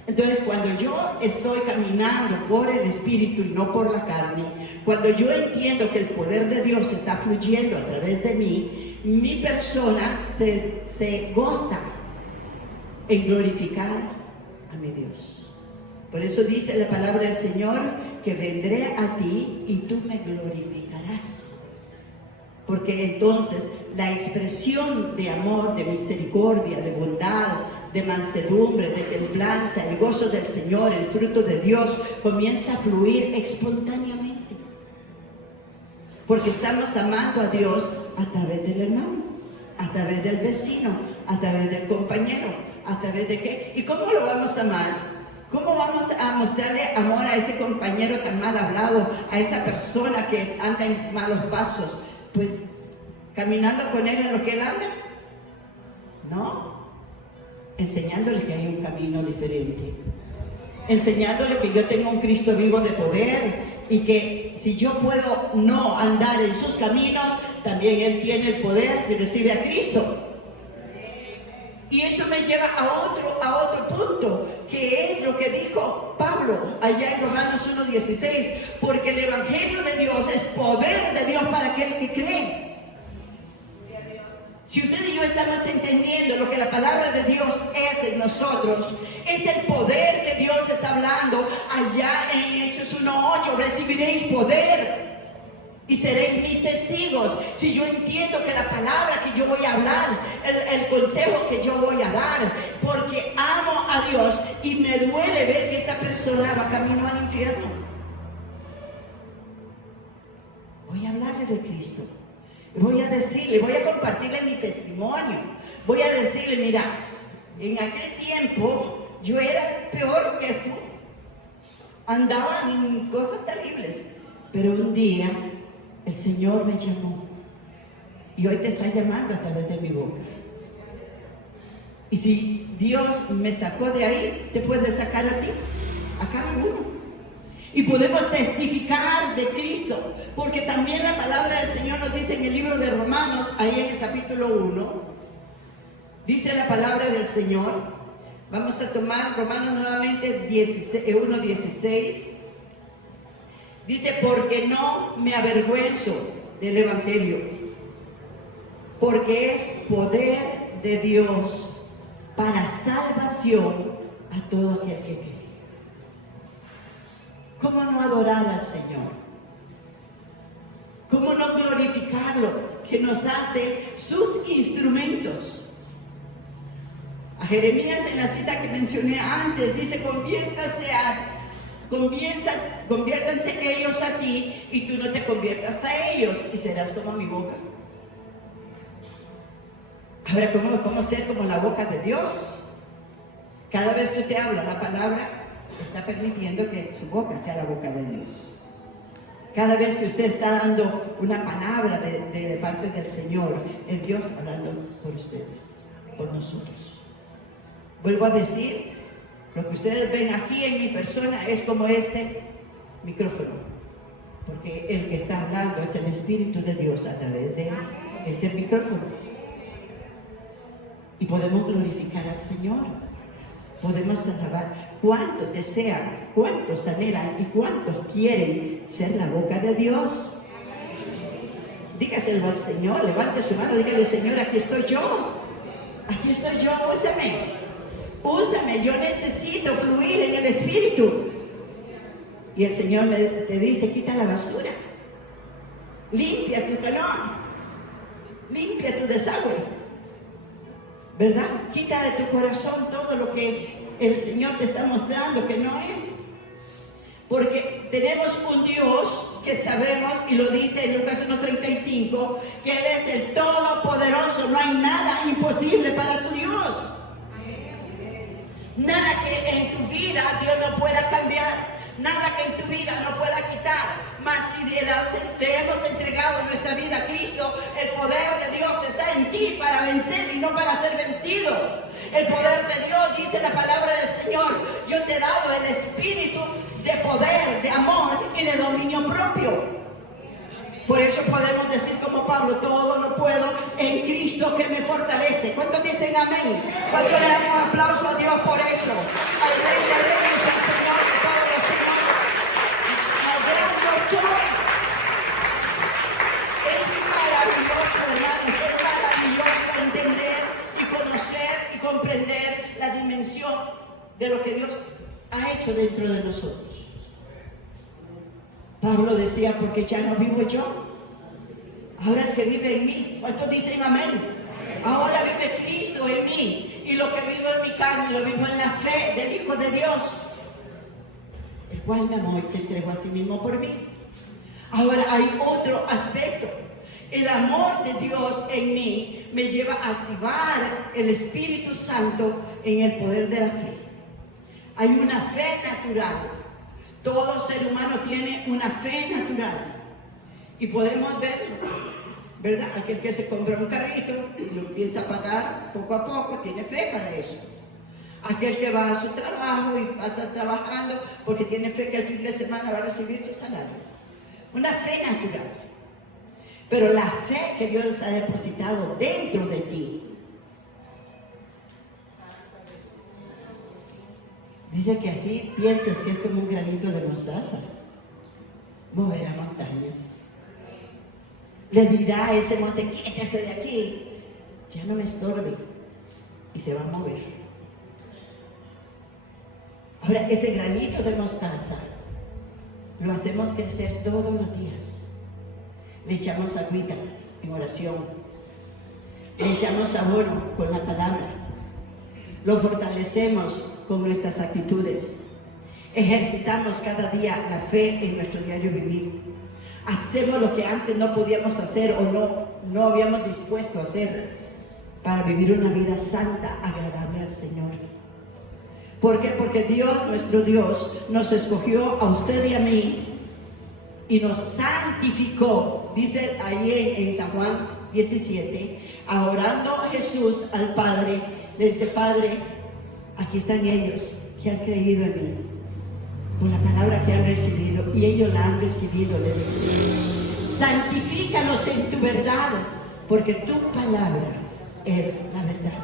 Entonces, cuando yo estoy caminando por el Espíritu y no por la carne, cuando yo entiendo que el poder de Dios está fluyendo a través de mí, mi persona se goza en glorificar a mi Dios. Por eso dice la palabra del Señor que vendré a ti y tú me glorificarás. Porque entonces la expresión de amor, de misericordia, de bondad, de mansedumbre, de templanza, el gozo del Señor, el fruto de Dios comienza a fluir espontáneamente. Porque estamos amando a Dios a través del hermano, a través del vecino, a través del compañero, a través de qué. ¿Y cómo lo vamos a amar? ¿Cómo vamos a mostrarle amor a ese compañero tan mal hablado, a esa persona que anda en malos pasos? Pues caminando con él en lo que él anda. No. Enseñándole que hay un camino diferente, enseñándole que yo tengo un Cristo vivo de poder y que si yo puedo no andar en sus caminos, también Él tiene el poder si recibe a Cristo. Y eso me lleva a otro punto, que es lo que dijo Pablo allá en Romanos 1:16, porque el Evangelio de Dios es poder de Dios para aquel que cree. Si usted y yo estamos entendiendo lo que la palabra de Dios es en nosotros, es el poder que Dios está hablando allá en Hechos 1:8, recibiréis poder. Y seréis mis testigos. Si yo entiendo que la palabra que yo voy a hablar, el consejo que yo voy a dar, porque amo a Dios y me duele ver que esta persona va camino al infierno, voy a hablarle de Cristo. Voy a decirle, voy a compartirle mi testimonio. Voy a decirle, mira, en aquel tiempo yo era peor que tú. Andaba en cosas terribles. Pero un día el Señor me llamó. Y hoy te está llamando a través de mi boca. Y si Dios me sacó de ahí, te puede sacar a ti, a cada uno. Y podemos testificar de Cristo, porque también la palabra del Señor nos dice en el libro de Romanos, ahí en el capítulo 1, dice la palabra del Señor. Vamos a tomar Romanos nuevamente 1:16. Dice, porque no me avergüenzo del Evangelio, porque es poder de Dios para salvación a todo aquel que cree. ¿Cómo no adorar al Señor? ¿Cómo no glorificarlo? Que nos hace sus instrumentos. A Jeremías, en la cita que mencioné antes, dice, conviértanse ellos a ti y tú no te conviertas a ellos, y serás como mi boca. Ahora, ¿cómo ser como la boca de Dios? Cada vez que usted habla la palabra, está permitiendo que su boca sea la boca de Dios. Cada vez que usted está dando una palabra de parte del Señor, es Dios hablando por ustedes, por nosotros. Vuelvo a decir, lo que ustedes ven aquí en mi persona es como este micrófono, porque el que está hablando es el Espíritu de Dios a través de este micrófono. Y podemos glorificar al Señor, podemos alabar. ¿Cuántos desean, cuántos anhelan y cuántos quieren ser la boca de Dios? Dígaselo al Señor, levante su mano, dígale, Señor, aquí estoy yo, úsame, yo necesito fluir en el Espíritu. Y el Señor te dice, quita la basura, limpia tu calor, limpia tu desagüe, ¿verdad? Quita de tu corazón todo lo que el Señor te está mostrando que no es. Porque tenemos un Dios que sabemos, y lo dice en Lucas 1:35, que Él es el Todopoderoso. No hay nada imposible para tu Dios. Nada que en tu vida Dios no pueda cambiar, nada que en tu vida no pueda quitar. Mas si le hemos entregado nuestra vida a Cristo, el poder de Dios está en ti para vencer y no para ser vencido. El poder de Dios, dice la palabra del Señor, yo te he dado el espíritu de poder, de amor y de dominio propio. Por eso podemos decir como Pablo, todo lo puedo en Cristo que me fortalece. ¿Cuántos dicen amén? ¿Cuántos le damos un aplauso a Dios por eso? Al Rey de Reyes, al Señor de todos los señores, al gran yo soy. Es maravilloso, hermanos, es maravilloso entender y conocer y comprender la dimensión de lo que Dios ha hecho dentro de nosotros. Pablo decía, porque ya no vivo yo, ahora el que vive en mí. ¿Cuántos dicen amén? Ahora vive Cristo en mí, y lo que vivo en mi carne lo vivo en la fe del Hijo de Dios, el cual me amó y se entregó a sí mismo por mí. Ahora hay otro aspecto. El amor de Dios en mí me lleva a activar el Espíritu Santo en el poder de la fe. Hay una fe natural. Todo ser humano tiene una fe natural. Y podemos verlo, ¿verdad? Aquel que se compra un carrito y lo empieza a pagar poco a poco, tiene fe para eso. Aquel que va a su trabajo y pasa trabajando porque tiene fe que el fin de semana va a recibir su salario. Una fe natural. Pero la fe que Dios ha depositado dentro de ti, dice que así pienses que es como un granito de mostaza, moverá montañas. Le dirá a ese monte, quítese de aquí, ya no me estorbe, y se va a mover. Ahora, ese granito de mostaza lo hacemos crecer todos los días. Le echamos agüita en oración. Le echamos abono con la palabra. Lo fortalecemos con nuestras actitudes. Ejercitamos cada día la fe en nuestro diario vivir. Hacemos lo que antes no podíamos hacer o no habíamos dispuesto a hacer para vivir una vida santa, agradable al Señor. ¿Por qué? Porque Dios, nuestro Dios, nos escogió a usted y a mí y nos santificó. Dice ahí en San Juan 17, orando Jesús al Padre, le dice: Padre, aquí están ellos que han creído en mí, por la palabra que han recibido, y ellos la han recibido. Le dice: santifícanos en tu verdad, porque tu palabra es la verdad.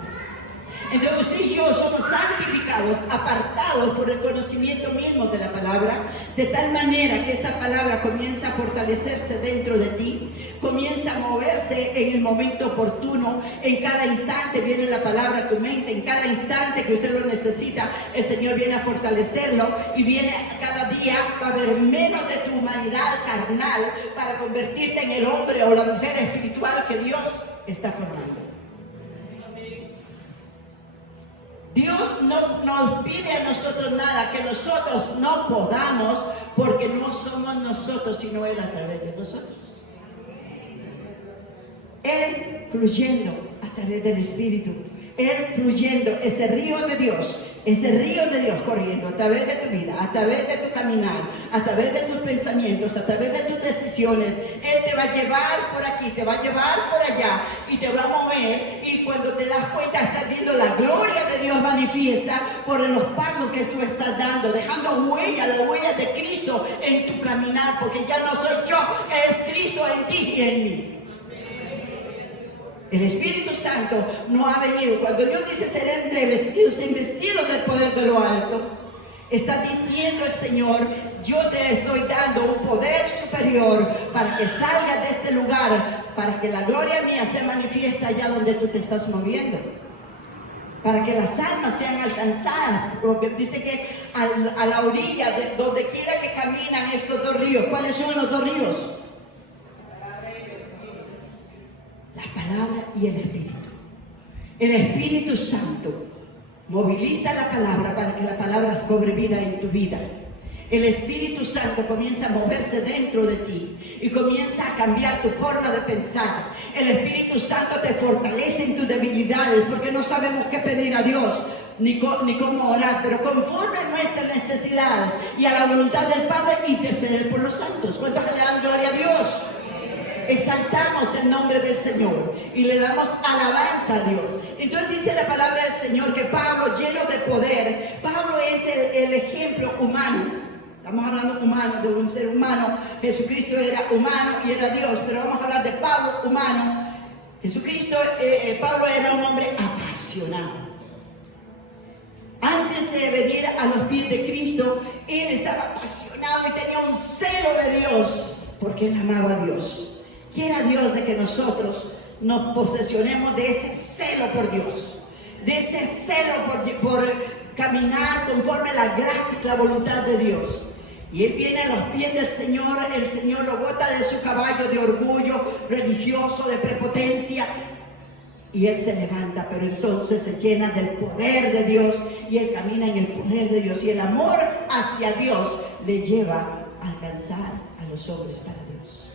Entonces usted y yo somos santificados, apartados por el conocimiento mismo de la palabra, de tal manera que esa palabra comienza a fortalecerse dentro de ti, comienza a moverse en el momento oportuno. En cada instante viene la palabra a tu mente, en cada instante que usted lo necesita, el Señor viene a fortalecerlo, y viene cada día va a haber menos de tu humanidad carnal para convertirte en el hombre o la mujer espiritual que Dios está formando. Dios no nos pide a nosotros nada que nosotros no podamos, porque no somos nosotros, sino Él a través de nosotros. Él fluyendo a través del Espíritu, Él fluyendo, ese río de Dios corriendo a través de tu vida, a través de tu caminar, a través de tus pensamientos, a través de tus decisiones. Él te va a llevar por aquí, te va a llevar por allá y te va a mover, y cuando te das cuenta estás viendo la gloria de Dios manifiesta por los pasos que tú estás dando, dejando huella, la huella de Cristo en tu caminar, porque ya no soy yo, es Cristo en ti y en mí. El Espíritu Santo no ha venido. Cuando Dios dice serán revestidos, investidos del poder de lo alto, está diciendo el Señor: yo te estoy dando un poder superior para que salgas de este lugar, para que la gloria mía se manifieste allá donde tú te estás moviendo, para que las almas sean alcanzadas. Porque dice que a la orilla, de donde quiera que caminan estos dos ríos. ¿Cuáles son los dos ríos? La palabra y el Espíritu. El Espíritu Santo moviliza la palabra para que la palabra cobre vida en tu vida. El Espíritu Santo comienza a moverse dentro de ti y comienza a cambiar tu forma de pensar. El Espíritu Santo te fortalece en tus debilidades, porque no sabemos qué pedir a Dios ni cómo orar, pero conforme a nuestra necesidad y a la voluntad del Padre, interceder por los santos. ¿Cuántos le dan gloria a Dios? Exaltamos el nombre del Señor y le damos alabanza a Dios. Entonces dice la palabra del Señor que Pablo, lleno de poder, Pablo es el ejemplo humano. Estamos hablando humano, de un ser humano. Jesucristo era humano y era Dios, pero vamos a hablar de Pablo, humano. Pablo era un hombre apasionado. Antes de venir a los pies de Cristo, él estaba apasionado y tenía un celo de Dios, porque él amaba a Dios. Quiera Dios de que nosotros nos posesionemos de ese celo por Dios, de ese celo por caminar conforme a la gracia y la voluntad de Dios. Y él viene a los pies del Señor, el Señor lo bota de su caballo de orgullo religioso, de prepotencia, y él se levanta, pero entonces se llena del poder de Dios y él camina en el poder de Dios, y el amor hacia Dios le lleva a alcanzar a los hombres para Dios.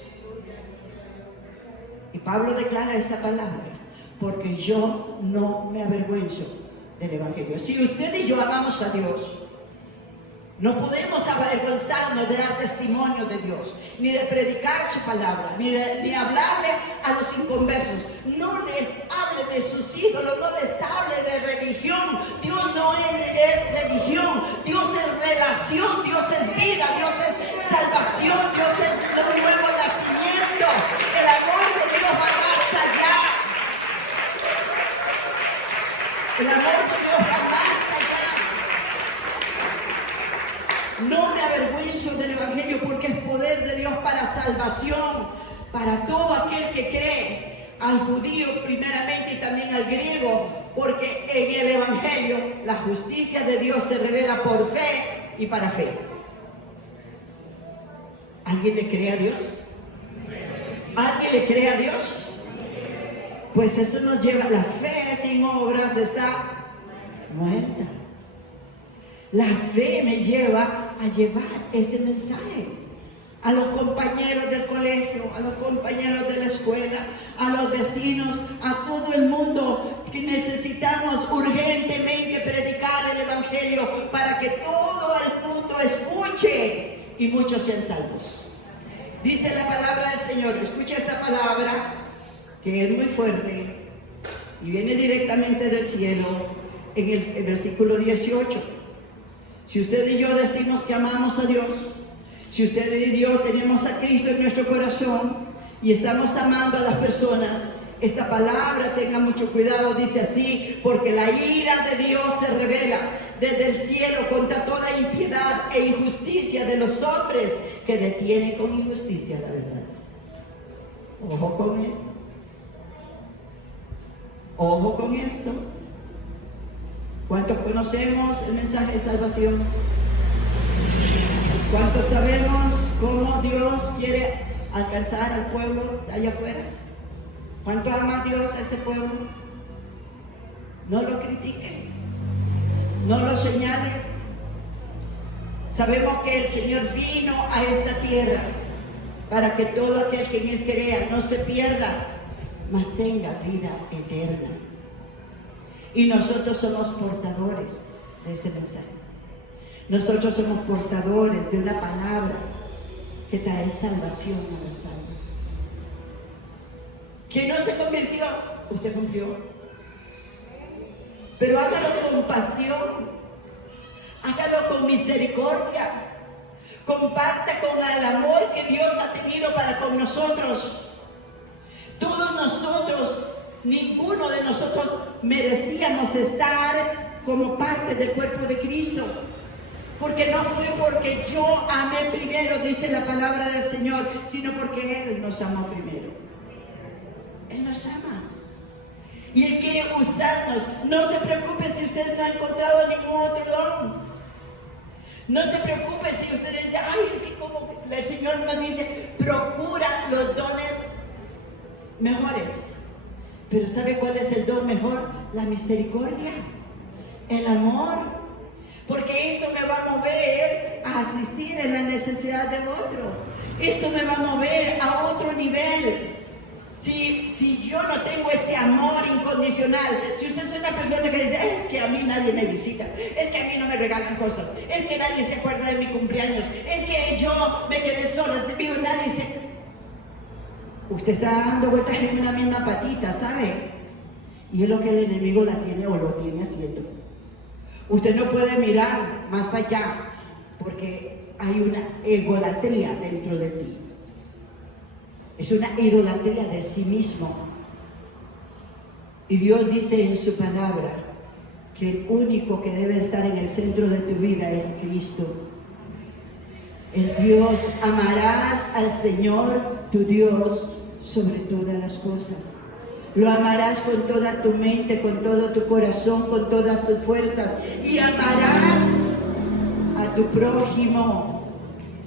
Y Pablo declara esa palabra: porque yo no me avergüenzo del Evangelio. Si usted y yo amamos a Dios, no podemos avergonzarnos de dar testimonio de Dios, ni de predicar su palabra, ni hablarle a los inconversos. No les hable de sus ídolos, no les hable de religión. Dios no es religión, Dios es relación, Dios es vida, Dios es salvación, Dios es un nuevo nacimiento. El amor de Dios va más allá. El amor de Dios va más allá. No me avergüenzo del Evangelio, porque es poder de Dios para salvación, para todo aquel que cree, al judío primeramente y también al griego, porque en el Evangelio la justicia de Dios se revela por fe y para fe. ¿Alguien le cree a Dios? ¿Alguien le cree a Dios? Pues eso nos lleva, la fe sin obras está muerta. La fe me lleva a llevar este mensaje a los compañeros del colegio, a los compañeros de la escuela, a los vecinos, a todo el mundo, que necesitamos urgentemente predicar el evangelio para que todo el mundo escuche y muchos sean salvos. Dice la palabra del Señor, escucha esta palabra que es muy fuerte y viene directamente del cielo en el versículo 18. Si usted y yo decimos que amamos a Dios, si usted y yo tenemos a Cristo en nuestro corazón y estamos amando a las personas, esta palabra, tenga mucho cuidado, dice así: porque la ira de Dios se revela desde el cielo contra toda impiedad e injusticia de los hombres que detienen con injusticia la verdad. Ojo con esto. Ojo con esto. ¿Cuántos conocemos el mensaje de salvación? ¿Cuántos sabemos cómo Dios quiere alcanzar al pueblo de allá afuera? ¿Cuánto ama Dios a ese pueblo? No lo critique, no lo señale. Sabemos que el Señor vino a esta tierra para que todo aquel que en Él crea no se pierda, mas tenga vida eterna. Y nosotros somos portadores de este mensaje. Nosotros somos portadores de una palabra que trae salvación a las almas. ¿Quién no se convirtió? Usted cumplió. Pero hágalo con pasión, hágalo con misericordia, comparta con el amor que Dios ha tenido para con nosotros. Todos nosotros, ninguno de nosotros merecíamos estar como parte del cuerpo de Cristo. Porque no fue porque yo amé primero, dice la palabra del Señor, sino porque Él nos amó primero. Él nos ama. Y Él quiere usarnos. No se preocupe si usted no ha encontrado ningún otro don. No se preocupe si usted dice, ay, es que como el Señor nos dice, procura los dones mejores. Pero ¿sabe cuál es el don mejor? La misericordia, el amor. Porque esto me va a mover a asistir en la necesidad de otro. Esto me va a mover a otro nivel. Si yo no tengo ese amor incondicional, si usted es una persona que dice, es que a mí nadie me visita, es que a mí no me regalan cosas, es que nadie se acuerda de mi cumpleaños, es que yo me quedé sola, nadie se... Usted está dando vueltas en una misma patita, ¿sabe? Y es lo que el enemigo la tiene o lo tiene haciendo. Usted no puede mirar más allá porque hay una egolatría dentro de ti. Es una idolatría de sí mismo. Y Dios dice en su palabra que el único que debe estar en el centro de tu vida es Cristo. Es Dios. Amarás al Señor tu Dios sobre todas las cosas. Lo amarás con toda tu mente, con todo tu corazón, con todas tus fuerzas. Y amarás a tu prójimo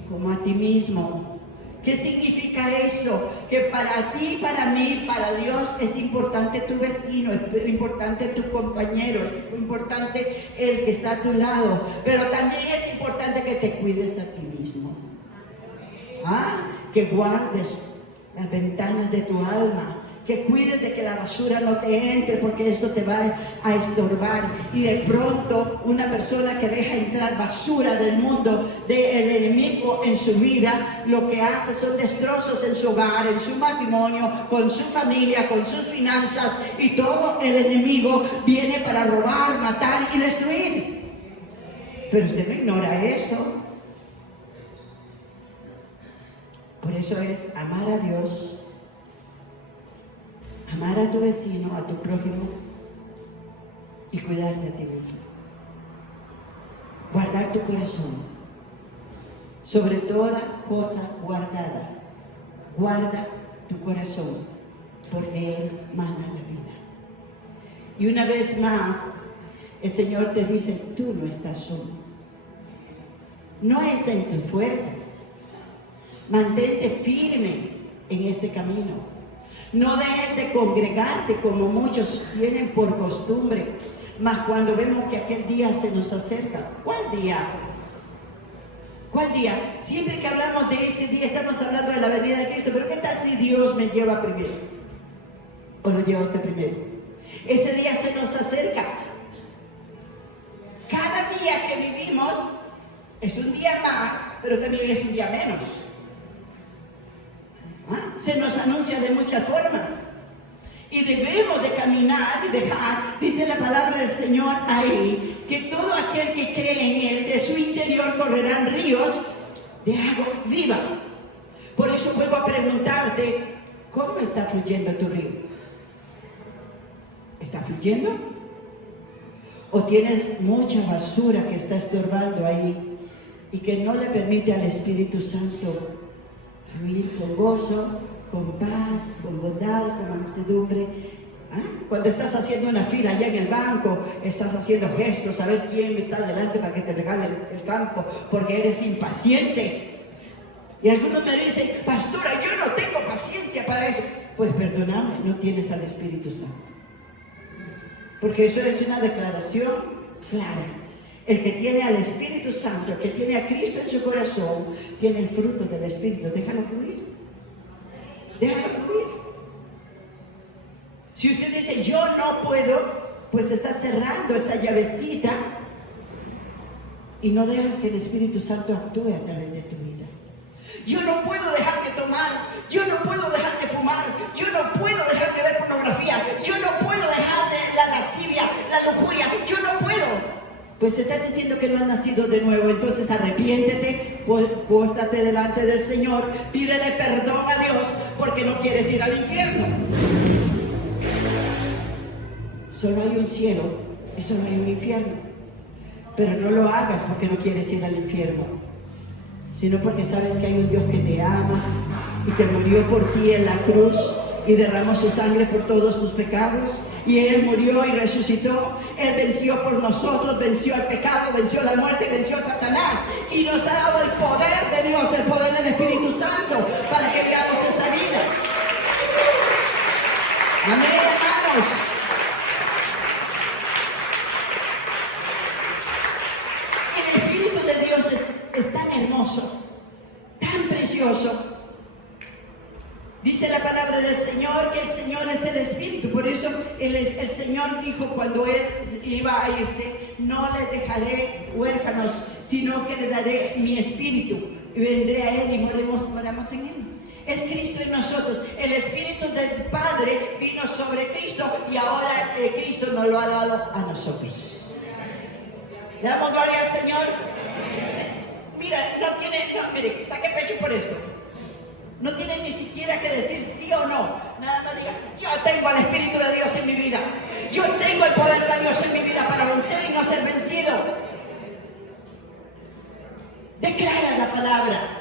como a ti mismo. ¿Qué significa eso? Que para ti, para mí, para Dios es importante tu vecino, es importante tu compañero, es importante el que está a tu lado. Pero también es importante que te cuides a ti mismo. Que guardes las ventanas de tu alma. Que cuides de que la basura no te entre, porque eso te va a estorbar. Y de pronto una persona que deja entrar basura del mundo, del enemigo en su vida, lo que hace son destrozos en su hogar, en su matrimonio, con su familia, con sus finanzas, y todo el enemigo viene para robar, matar y destruir. Pero usted no ignora eso. Por eso es amar a Dios, amar a tu vecino, a tu prójimo y cuidarte a ti mismo. Guardar tu corazón. Sobre toda cosa guardada, guarda tu corazón, porque Él mana la vida. Y una vez más, el Señor te dice, tú no estás solo. No es en tus fuerzas. Mantente firme en este camino. No dejes de congregarte como muchos tienen por costumbre, mas cuando vemos que aquel día se nos acerca. ¿Cuál día? ¿Cuál día? Siempre que hablamos de ese día estamos hablando de la venida de Cristo, pero ¿qué tal si Dios me lleva primero? ¿O lo lleva usted primero? Ese día se nos acerca. Cada día que vivimos es un día más, pero también es un día menos. Se nos anuncia de muchas formas. Y debemos de caminar y dejar, dice la palabra del Señor ahí, que todo aquel que cree en Él, de su interior correrán ríos de agua viva. Por eso vuelvo a preguntarte, ¿cómo está fluyendo tu río? ¿Está fluyendo? ¿O tienes mucha basura que está estorbando ahí y que no le permite al Espíritu Santo fluir con gozo, con paz, con bondad, con mansedumbre? Cuando estás haciendo una fila allá en el banco, estás haciendo gestos a ver quién está delante para que te regale el campo, porque eres impaciente. Y algunos me dicen, pastora, yo no tengo paciencia para eso. Pues perdóname, no tienes al Espíritu Santo. Porque eso es una declaración clara. El que tiene al Espíritu Santo, el que tiene a Cristo en su corazón, tiene el fruto del Espíritu. Déjalo fluir. Déjalo fluir. Si usted dice, yo no puedo, pues está cerrando esa llavecita y no dejas que el Espíritu Santo actúe a través de tu vida. Yo no puedo dejar de tomar, yo no puedo dejar de fumar, yo no puedo dejar de ver pornografía, yo no puedo dejar de la lascivia, la lujuria, yo no puedo. Pues estás diciendo que no has nacido de nuevo, entonces arrepiéntete, póstrate delante del Señor, pídele perdón a Dios porque no quieres ir al infierno. Solo hay un cielo y solo hay un infierno, pero no lo hagas porque no quieres ir al infierno, sino porque sabes que hay un Dios que te ama y que murió por ti en la cruz y derramó su sangre por todos tus pecados. Y Él murió y resucitó. Él venció por nosotros, venció al pecado, venció la muerte, venció a Satanás. Y nos ha dado el poder de Dios, el poder del Espíritu Santo, para que veamos esta vida. Amén, hermanos. El Espíritu de Dios es tan hermoso, tan precioso. Dice la palabra del Señor que el Señor es el Espíritu. Por eso el Señor dijo cuando Él iba a irse, no le dejaré huérfanos, sino que le daré mi Espíritu. Y vendré a Él y moramos en Él. Es Cristo en nosotros. El Espíritu del Padre vino sobre Cristo y ahora Cristo nos lo ha dado a nosotros. ¿Le damos gloria al Señor? Mira, mire, saque pecho por esto. No tiene ni siquiera que decir sí o no. Nada más diga, yo tengo al Espíritu de Dios en mi vida. Yo tengo el poder de Dios en mi vida para vencer y no ser vencido. Declara la palabra.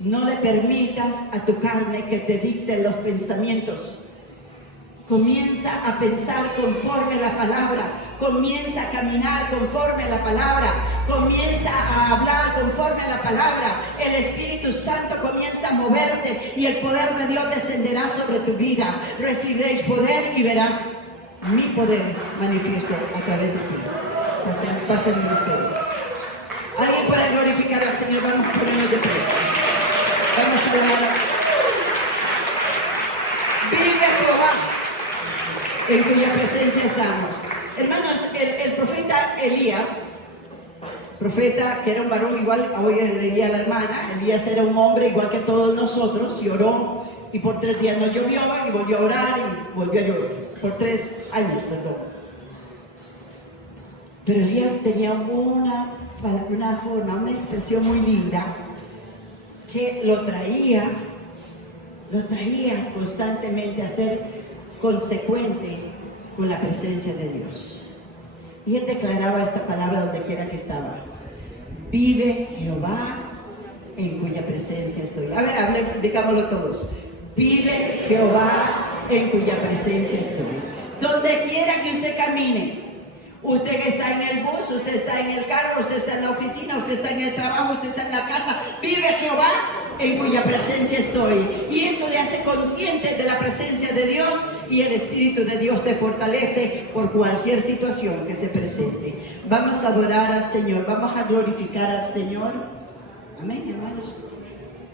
No le permitas a tu carne que te dicte los pensamientos. Comienza a pensar conforme a la palabra. Comienza a caminar conforme a la palabra. Comienza a hablar conforme a la palabra. El Espíritu Santo comienza a moverte y el poder de Dios descenderá sobre tu vida. Recibiréis poder y verás mi poder manifiesto a través de ti. Pasa el ministerio. ¿Alguien puede glorificar al Señor? Vamos a ponernos de pie. Vamos a alabar. Vive Jehová, en cuya presencia estamos. Hermanos, el profeta Elías, profeta que era un varón igual, hoy leía a la hermana, Elías era un hombre igual que todos nosotros, y oró, y por 3 días no llovió, y volvió a orar, y volvió a llover, por 3 años, perdón. Pero Elías tenía una forma, una expresión muy linda, que lo traía constantemente a ser consecuente con la presencia de Dios. Y él declaraba esta palabra donde quiera que estaba: vive Jehová, en cuya presencia estoy. A ver, digámoslo todos: vive Jehová, en cuya presencia estoy. Donde quiera que usted camine, usted que está en el bus, usted está en el carro, usted está en la oficina, usted está en el trabajo, usted está en la casa, vive Jehová, en cuya presencia estoy. Y eso le hace consciente de la presencia de Dios, y el Espíritu de Dios te fortalece por cualquier situación que se presente. Vamos a adorar al Señor, vamos a glorificar al Señor. Amén, hermanos.